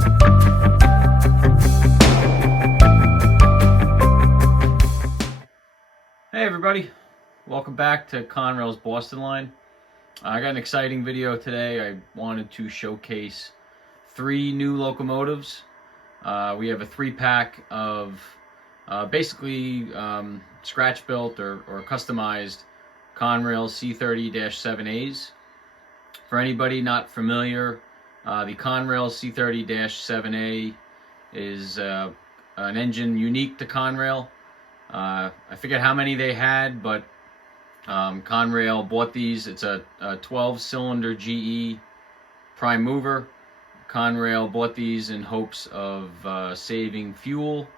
Hey everybody, welcome back to Conrail's Boston line. I got an exciting video today. I wanted to showcase 3 new locomotives. We have a 3-pack of basically scratch built or customized Conrail C30-7As. For anybody not familiar, the Conrail C30-7A is an engine unique to Conrail. I forget how many they had, but Conrail bought these. It's a 12-cylinder GE prime mover. Conrail bought these in hopes of saving fuel,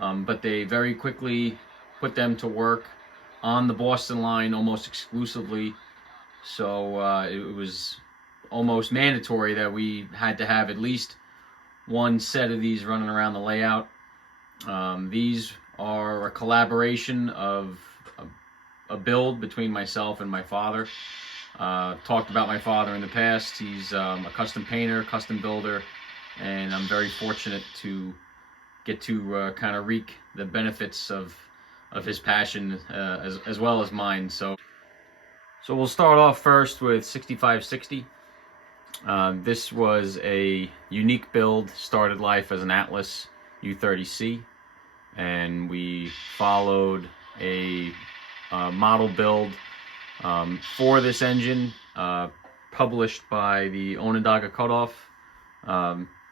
but they very quickly put them to work on the Boston line almost exclusively. So it was almost mandatory that we had to have at least one set of these running around the layout. These are a collaboration of a build between myself and my father. Talked about my father in the past. He's a custom painter, custom builder, and I'm very fortunate to get to kind of reap the benefits of his passion as well as mine. So we'll start off first with 6560. This was a unique build, started life as an Atlas U30C, and we followed a model build for this engine, published by the Onondaga Cutoff.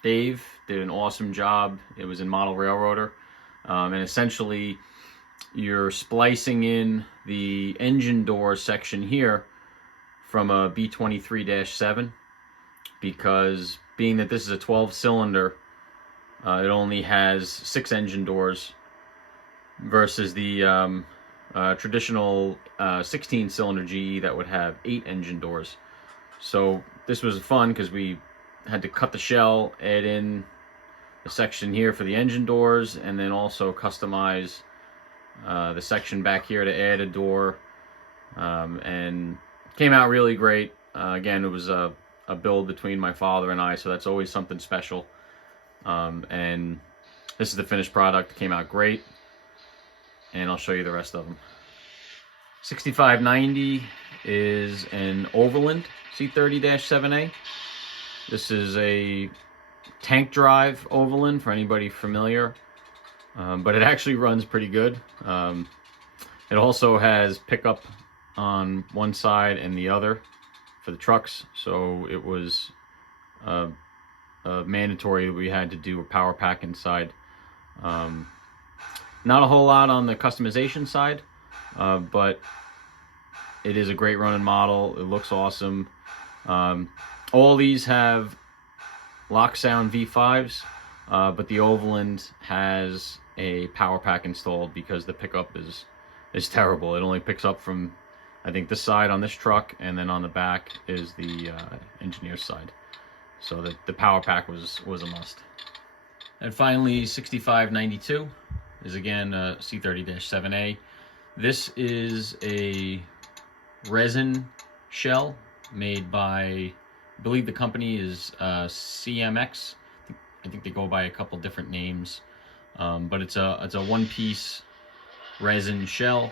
Dave did an awesome job. It was in Model Railroader, and essentially you're splicing in the engine door section here from a B23-7, because being that this is a 12-cylinder, it only has 6 engine doors versus the traditional 16-cylinder GE that would have 8 engine doors. So this was fun because we had to cut the shell, add in the section here for the engine doors, and then also customize the section back here to add a door, and came out really great. Again, it was a build between my father and I, so that's always something special. And this is the finished product. It came out great, and I'll show you the rest of them. 6590 is an Overland C30-7A. This is a tank drive Overland for anybody familiar, but it actually runs pretty good. It also has pickup on one side and the other for the trucks, so it was mandatory we had to do a power pack inside. Not a whole lot on the customization side, but it is a great running model. It looks awesome. All these have lock sound V5s, but the Overland has a power pack installed because the pickup is terrible. It only picks up from, I think, this side on this truck, and then on the back is the engineer's side. So the power pack was a must. And finally, 6592 is again a C30-7A. This is a resin shell made by, I believe the company is CMX. I think they go by a couple different names, but it's a one-piece resin shell,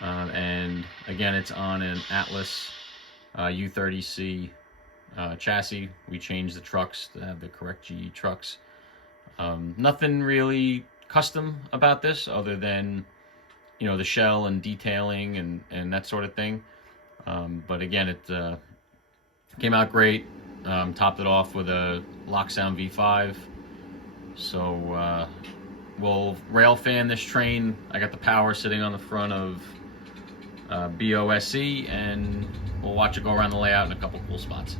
and again, it's on an Atlas U30C chassis. We changed the trucks to have the correct GE trucks. Nothing really custom about this other than, you know, the shell and detailing and that sort of thing. But again, it came out great. Topped it off with a lock sound V5. So we'll Railfan this train. I got the power sitting on the front of BOSC, and we'll watch it go around the layout in a couple cool spots.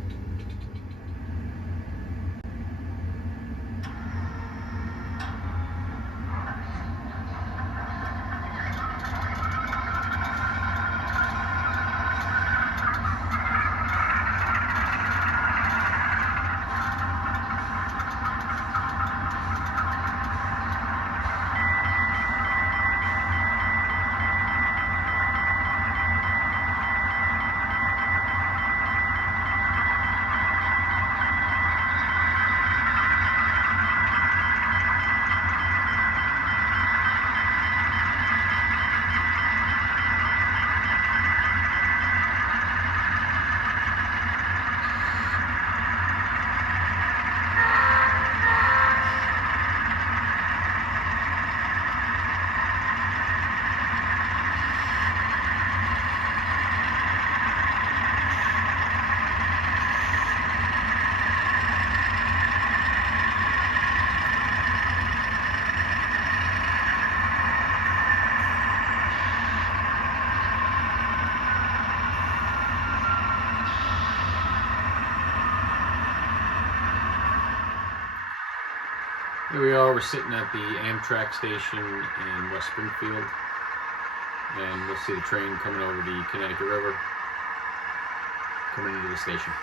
Here we are, we're sitting at the Amtrak station in West Springfield, and we'll see the train coming over the Connecticut River, coming into the station.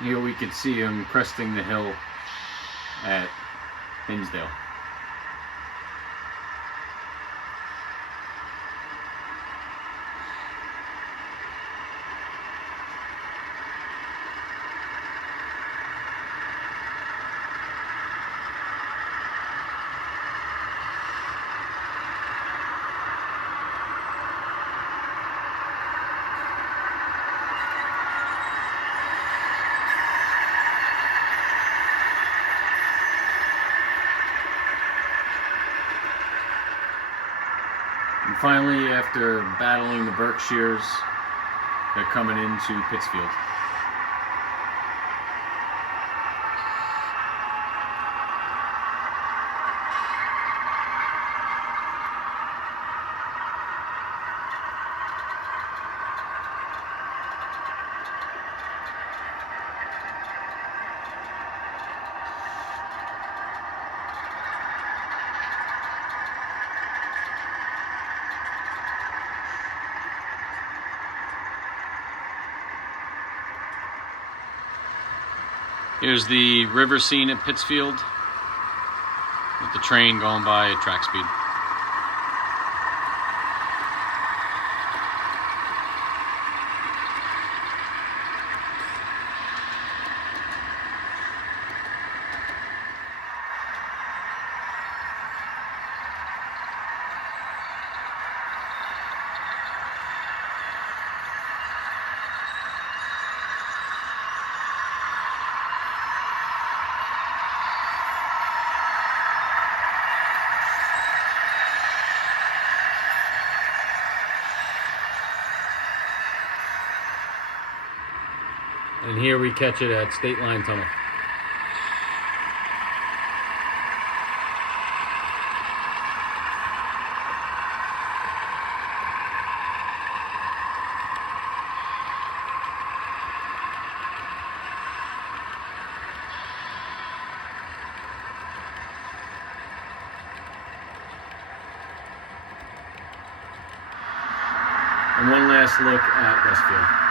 Here we could see him cresting the hill at Hinsdale. And finally, after battling the Berkshires, they're coming into Pittsfield. Here's the river scene at Pittsfield with the train going by at track speed. And here we catch it at State Line Tunnel. And one last look at Westfield.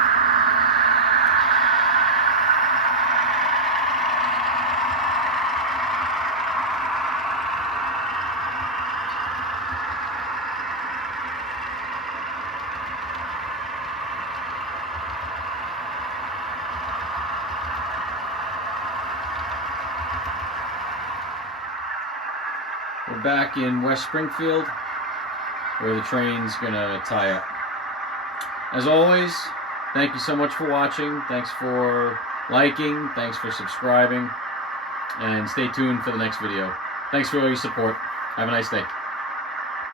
We're back in West Springfield, where the train's gonna tie up. As always, thank you so much for watching. Thanks for liking. Thanks for subscribing. And stay tuned for the next video. Thanks for all your support. Have a nice day.